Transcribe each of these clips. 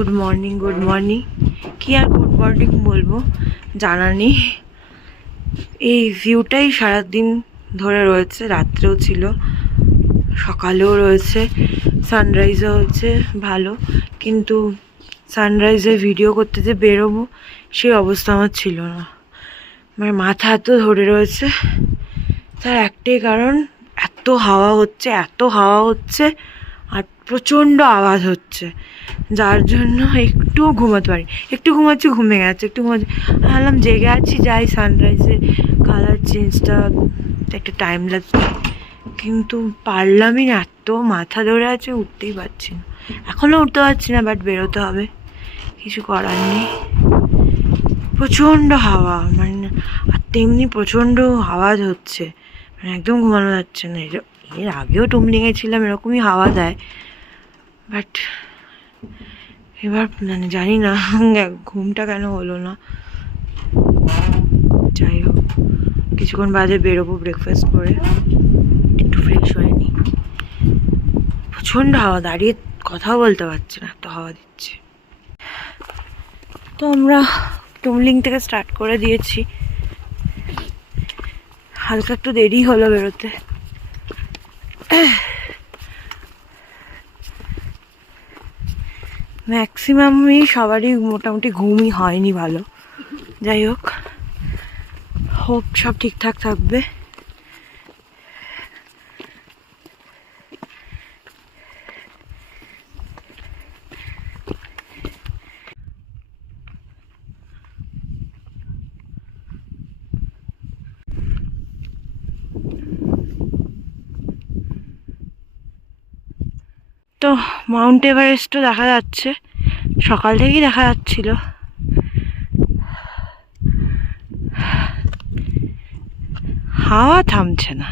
Good morning কি আর good morning বলবো জানা নেই। এই ভিউটাই সারাদিন ধরে রয়েছে, রাত্রেও ছিল, সকালেও রয়েছে, সানরাইজও হচ্ছে ভালো, কিন্তু সানরাইজে ভিডিও করতে যে বেরোবো সেই অবস্থা আমার ছিল না। আমার মাথা এত ধরে রয়েছে, তার একটাই কারণ, এত হাওয়া হচ্ছে আর প্রচণ্ড আওয়াজ হচ্ছে, যার জন্য একটু ঘুমাতে পারি, একটু ঘুমাচ্ছি ঘুমে গেছে, একটু ঘুমাচ্ছি, ভাবলাম জেগে আছি যাই সানরাইজের কালার চেঞ্জটা একটা টাইম লাগবে, কিন্তু পারলামই না, এত মাথা ধরে আছে, উঠতেই পারছি না, এখনও উঠতে পারছি না, বাট বেরোতে হবে, কিছু করার নেই। প্রচণ্ড হাওয়া, মানে আর তেমনি প্রচণ্ড আওয়াজ হচ্ছে, মানে একদম ঘুমানো যাচ্ছে না। এর আগেও টুমলিংয়ে ছিলাম, এরকমই হাওয়া দেয়, বাট এবার মানে জানি না ঘুমটা কেন হলো না। যাই হোক, কিছুক্ষণ বাদে বেরোবো ব্রেকফাস্ট করে, একটু ফ্রেশ হয়ে নিই। প্রচণ্ড হাওয়া, দাঁড়িয়ে কথাও বলতে পারছি না, এত হাওয়া দিচ্ছে। তো আমরা টুমলিং থেকে স্টার্ট করে দিয়েছি, হালকা একটু দেরি হলো বেরোতে। ম্যাক্সিমামই সবারই মোটামুটি ঘুমই হয়নি ভালো। যাই হোক, হোপ সব ঠিকঠাক থাকবে। তো মাউন্ট এভারেস্টও দেখা যাচ্ছে, সকাল থেকেই দেখা যাচ্ছিল। হাওয়া থামছে না।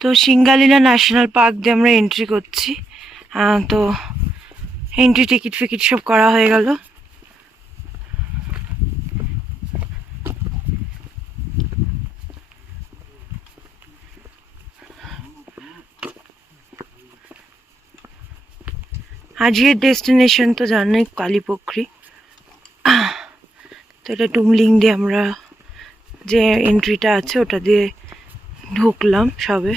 তো সিঙ্গালিলা ন্যাশনাল পার্ক দিয়ে আমরা এন্ট্রি করছি। তো এন্ট্রি টিকিট ফিকিট সব করা হয়ে গেল। আজকের ডেস্টিনেশন তো জানোই, কালীপোখরি। তো এটা টুমলিং দিয়ে আমরা যে এন্ট্রিটা আছে ওটা দিয়ে ঢুকলাম সবে,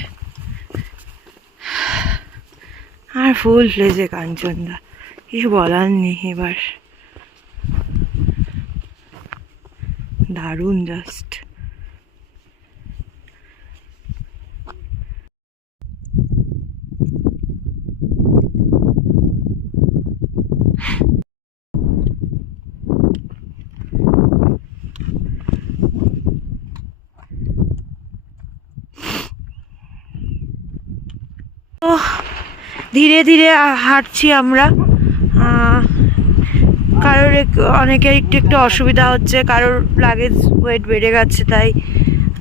আর ফুল ফ্লেজে কাঞ্চনদা, কিছু বলার নেই। এবার দারুণ জাস্ট। তো ধীরে ধীরে হাঁটছি আমরা। কারোর অনেকের একটু একটু অসুবিধা হচ্ছে, কারোর লাগেজ ওয়েট বেড়ে গেছে তাই,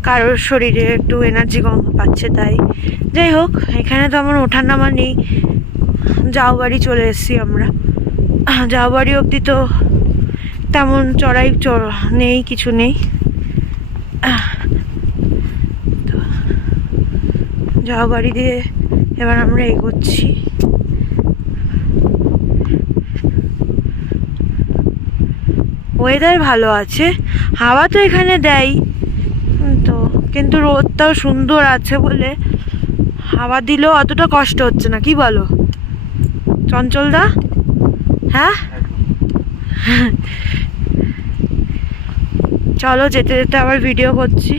কারোর শরীরে একটু এনার্জি কম পাচ্ছে তাই। যাই হোক, এখানে তো আমার ওঠার নামা নেই, যাও বাড়ি চলে এসেছি আমরা। যাও বাড়ি অবধি তো তেমন চড়াই নেই, কিছু নেই। তো যাও বাড়ি দিয়ে এবার আমরা এগোচ্ছি। ওয়েদার ভালো আছে, হাওয়া তো এখানে দেয় তো, কিন্তু রোদটাও সুন্দর আছে বলে হাওয়া দিলেও অতটা কষ্ট হচ্ছে না, কি বলো চঞ্চলদা? হ্যাঁ, চলো যেতে যেতে আবার ভিডিও করছি।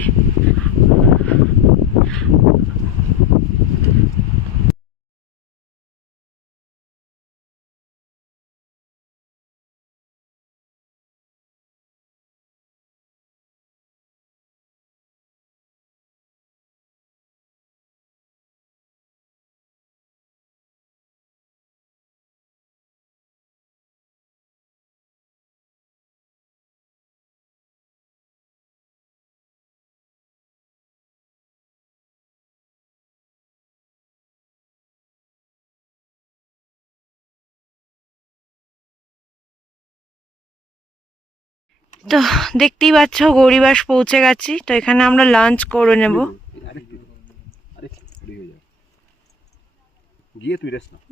তো দেখতেই পাচ্ছ গৌরীবাস পৌঁছে গেছি, তো এখানে আমরা লাঞ্চ করে নেব।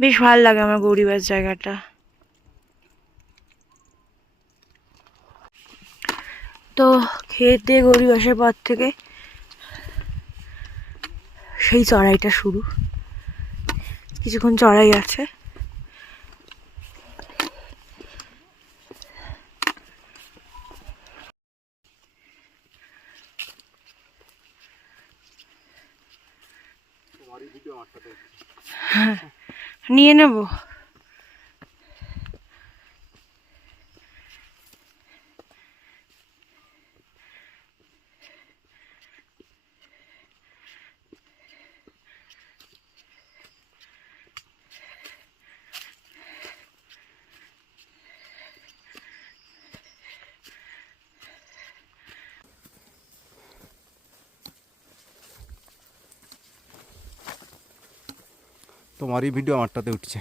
বেশ ভালো লাগে আমার গৌরীবাস জায়গাটা। তো খেয়ে দিয়ে গৌরীবাসের পর থেকে সেই চড়াইটা শুরু, কিছুক্ষণ চড়াই আছে। হ্যাঁ, নিয়ে নেব। তোমারই ভিডিও আমারটাতে উঠছে।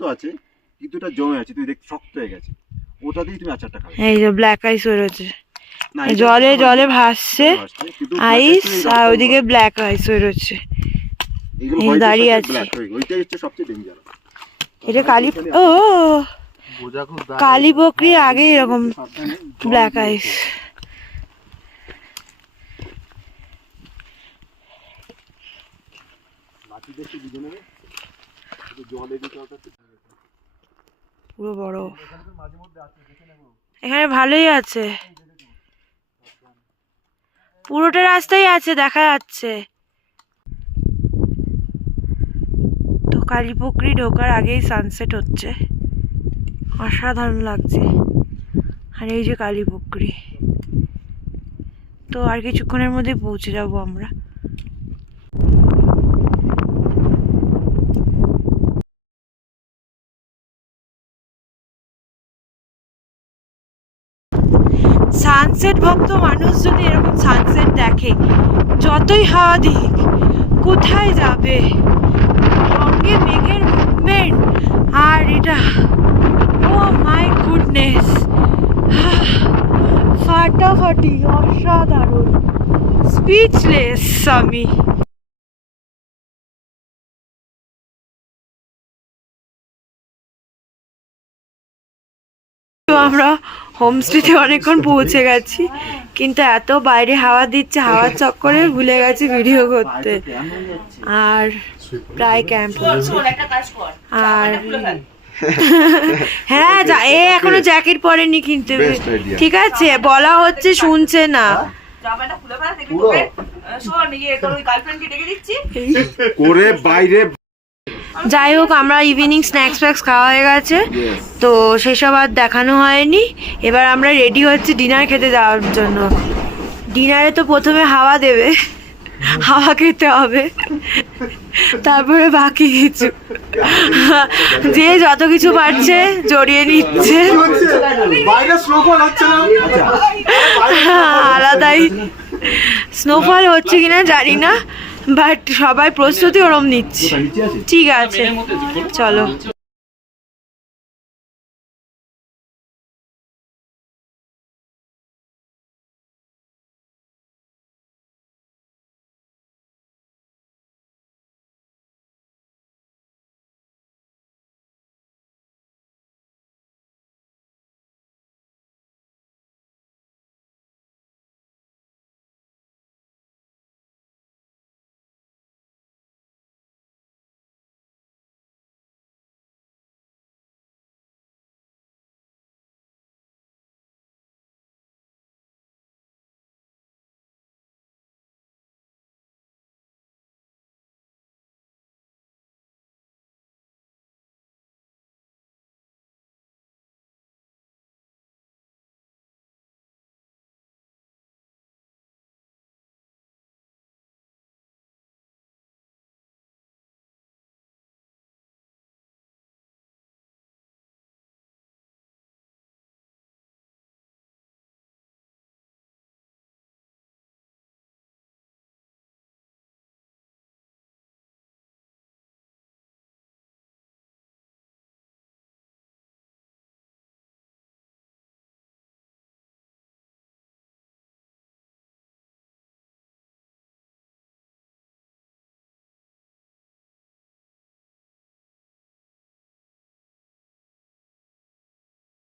তো আছে কিন্তু এটা জমে আছে, তুই দেখ শক্ত হয়ে গেছে, ওটা দিয়ে তুমি আচারটা খাবে। এই যে ব্ল্যাক আইস বেরোচ্ছে, জলে জলে ভাসছে আইস, আর ওইদিকে ব্ল্যাক আইস বেরোচ্ছে। এই দাঁড়িয়ে আছে, ওইটাই হচ্ছে সবচেয়ে ডেঞ্জার। এটা কালী, ও কালী বকরি আগে এরকম ব্ল্যাক আইস। পুরো বড়, এখানে ভালোই আছে, পুরোটা রাস্তাই আছে দেখা যাচ্ছে। তো কালীপুকুরি ঢোকার আগেই সানসেট হচ্ছে, অসাধারণ লাগছে। আর এই যে কালীপুকুরি, তো আর কিছুক্ষণের মধ্যে পৌঁছে যাব আমরা। সানসেট ভক্ত মানুষ যদি এরকম সানসেট দেখে, যতই হাওয়া দিক কোথায় যাবে। সঙ্গে মেঘের মুভমেন্ট, আর এটা ও মাই গুডনেস, ফাটাফাটি, অসাধারণ, স্পিচলেস আমি। তো আমরা হোমস্টেতে অনেকক্ষণ পৌঁছে গেছি, কিন্তু এত বাইরে হাওয়া দিচ্ছে, হাওয়ার চক্করে ভুলে গেছি ভিডিও করতে। আর প্রায় ক্যাম্প হচ্ছে। আর হ্যাঁ, এ এখনো জ্যাকেট পরেনি কিন্তু, ঠিক আছে, বলা হচ্ছে শুনছে না। যাই হোক, আমরা ইভিনিং স্ন্যাক্স ফ্যাক্স খাওয়া হয়ে গেছে, তো সেসব আর দেখানো হয়নি। এবার আমরা রেডি হচ্ছি ডিনার খেতে যাওয়ার জন্য। ডিনারে তো প্রথমে হাওয়া দেবে, হাওয়া খেতে হবে, তারপরে বাকি কিছু, যে যত কিছু পারছে জড়িয়ে নিচ্ছে। আলাদাই স্নোফল হচ্ছে কিনা জানি না, বাট সবাই প্রস্তুতি ওরম নিচ্ছে। ঠিক আছে, চলো।